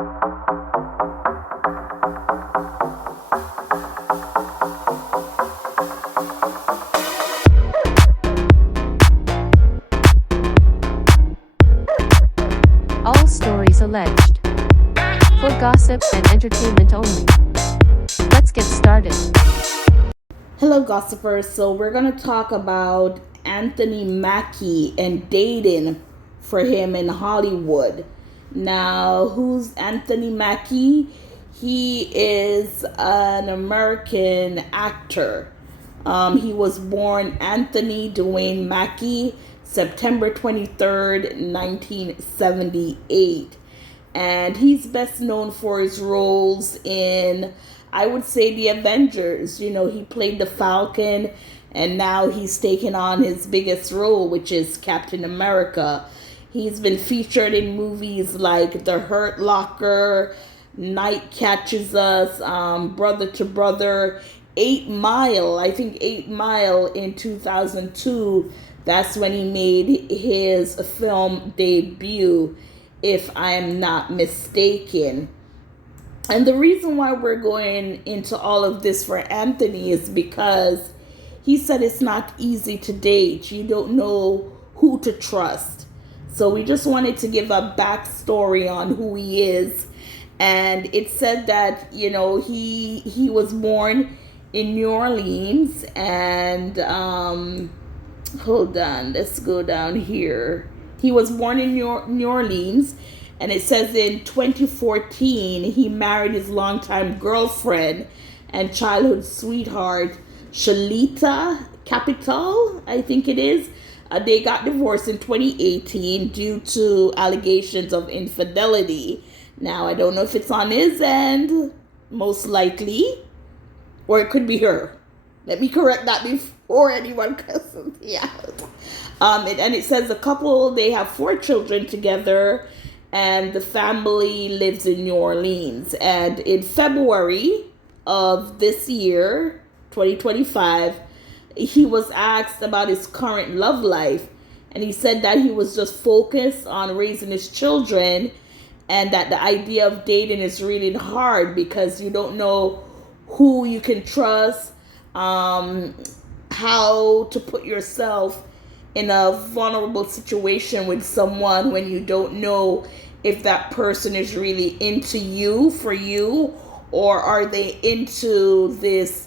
All stories alleged. For gossip and entertainment only. Let's get started. Hello, gossipers. So, we're going to talk about Anthony Mackie and dating for him in Hollywood. Now, who's Anthony Mackie? He is an American actor. He was born Anthony Dwayne Mackie, September 23rd, 1978. And he's best known for his roles in, I would say, the Avengers. You know, he played the Falcon, and now he's taken on his biggest role, which is Captain America. He's been featured in movies like The Hurt Locker, Night Catches Us, Brother to Brother, 8 Mile. I think 8 Mile in 2002. That's when he made his film debut, if I'm not mistaken. And the reason why we're going into all of this for Anthony is because he said it's not easy to date. You don't know who to trust. So we just wanted to give a backstory on who he is. And it said that, you know, he was born in New Orleans. And hold on, let's go down here. He was born in New Orleans, and it says in 2014 he married his longtime girlfriend and childhood sweetheart, Shalita Capital, I think it is. They got divorced in 2018 due to allegations of infidelity. Now, I don't know if it's on his end, most likely, or it could be her. Let me correct that before anyone cusses me out. And it says the couple, they have 4 children together, and the family lives in New Orleans. And in February of this year, 2025, he was asked about his current love life, and he said that he was just focused on raising his children, and that the idea of dating is really hard because you don't know who you can trust, how to put yourself in a vulnerable situation with someone when you don't know if that person is really into you, for you, or are they into this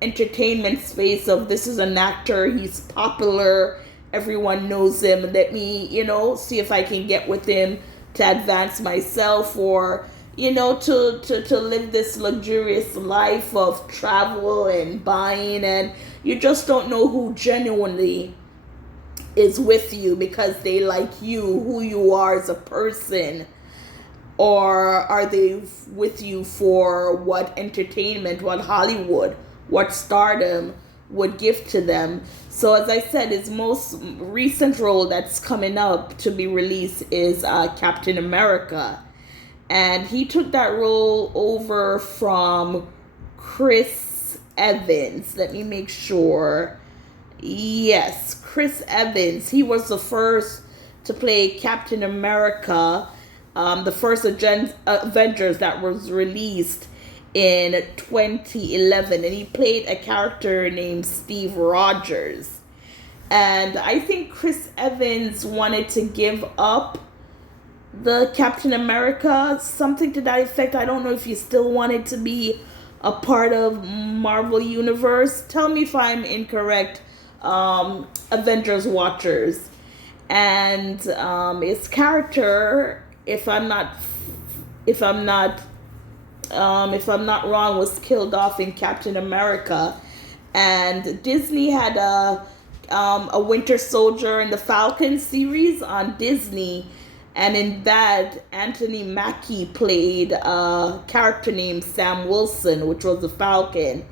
entertainment space of, this is an actor, he's popular, everyone knows him, let me, see if I can get with him to advance myself, or to live this luxurious life of travel and buying, and you just don't know who genuinely is with you because they like you, who you are as a person, or are they with you for what entertainment, what Hollywood, what stardom would give to them. So as I said, his most recent role that's coming up to be released is Captain America. And he took that role over from Chris Evans. Let me make sure. Yes, Chris Evans. He was the first to play Captain America, the first Avengers that was released in 2011. And he played a character named Steve Rogers. And I think Chris Evans wanted to give up the Captain America, something to that effect. I don't know if he still wanted to be a part of Marvel Universe. Tell me if I'm incorrect, Avengers watchers. And his character, if I'm not wrong, was killed off in Captain America. And Disney had a Winter Soldier and the Falcon series on Disney. And in that, Antony Mackie played a character named Sam Wilson, which was the Falcon.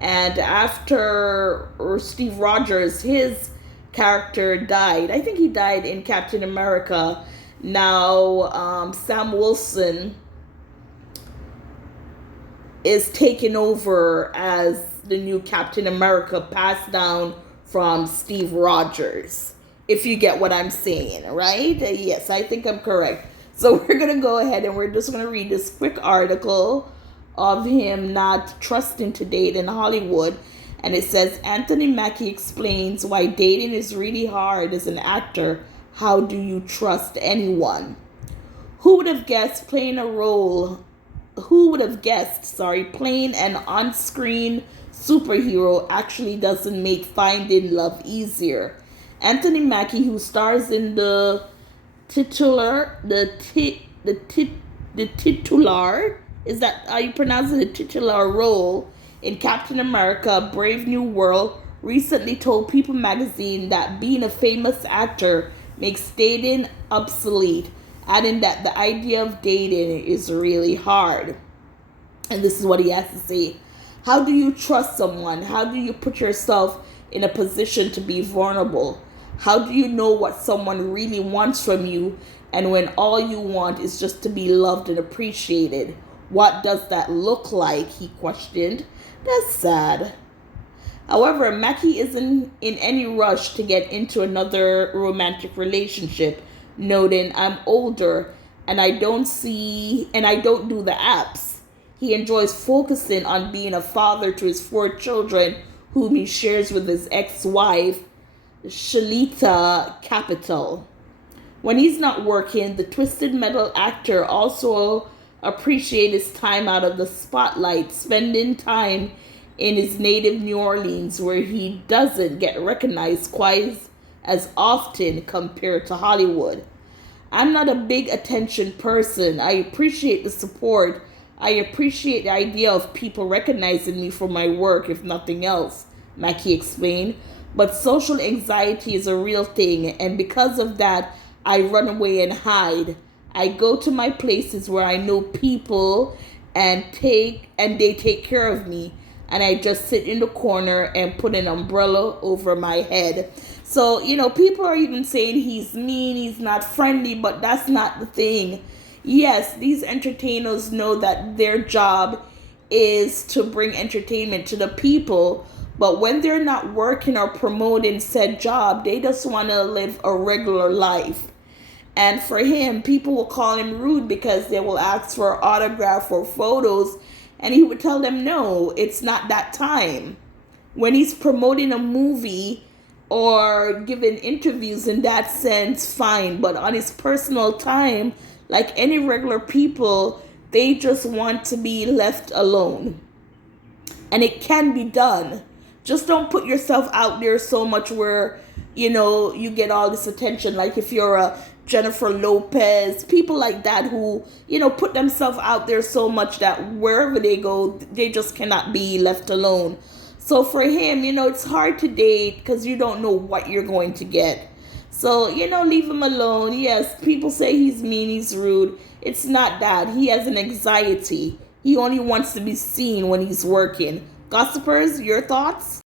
And after Steve Rogers, his character died. I think he died in Captain America. Now, Sam Wilson is taken over as the new Captain America, passed down from Steve Rogers. If you get what I'm saying, right? Yes, I think I'm correct. So we're going to go ahead and we're just going to read this quick article of him not trusting to date in Hollywood. And it says, Antony Mackie explains why dating is really hard as an actor. How do you trust anyone? Who would have guessed playing an on-screen superhero actually doesn't make finding love easier? Anthony Mackie, who stars in the titular, is that how you pronounce it? The titular role in Captain America: Brave New World, recently told People magazine that being a famous actor makes dating obsolete, adding that the idea of dating is really hard. And this is what he has to say. How do you trust someone? How do you put yourself in a position to be vulnerable? How do you know what someone really wants from you, and when all you want is just to be loved and appreciated? What does that look like? He questioned. That's sad. However, Mackie isn't in any rush to get into another romantic relationship, noting, I'm older and I don't do the apps. He enjoys focusing on being a father to his 4 children, whom he shares with his ex-wife, Shalita Capital. When he's not working, the twisted metal actor also appreciates his time out of the spotlight, spending time in his native New Orleans, where he doesn't get recognized quite as often compared to Hollywood. I'm not a big attention person. I appreciate the support. I appreciate the idea of people recognizing me for my work, if nothing else, Mackie explained. But social anxiety is a real thing, and because of that, I run away and hide. I go to my places where I know people and they take care of me, and I just sit in the corner and put an umbrella over my head. So, people are even saying he's mean, he's not friendly, but that's not the thing. Yes, these entertainers know that their job is to bring entertainment to the people, but when they're not working or promoting said job, they just want to live a regular life. And for him, people will call him rude because they will ask for autograph or photos, and he would tell them, no, it's not that time. When he's promoting a movie or giving interviews in that sense, fine. But on his personal time, like any regular people, they just want to be left alone. And it can be done. Just don't put yourself out there so much where, you get all this attention. Like if you're a Jennifer Lopez, people like that who, put themselves out there so much that wherever they go, they just cannot be left alone. So for him, it's hard to date because you don't know what you're going to get. So, leave him alone. Yes, people say he's mean, he's rude. It's not that. He has an anxiety. He only wants to be seen when he's working. Gossipers, your thoughts?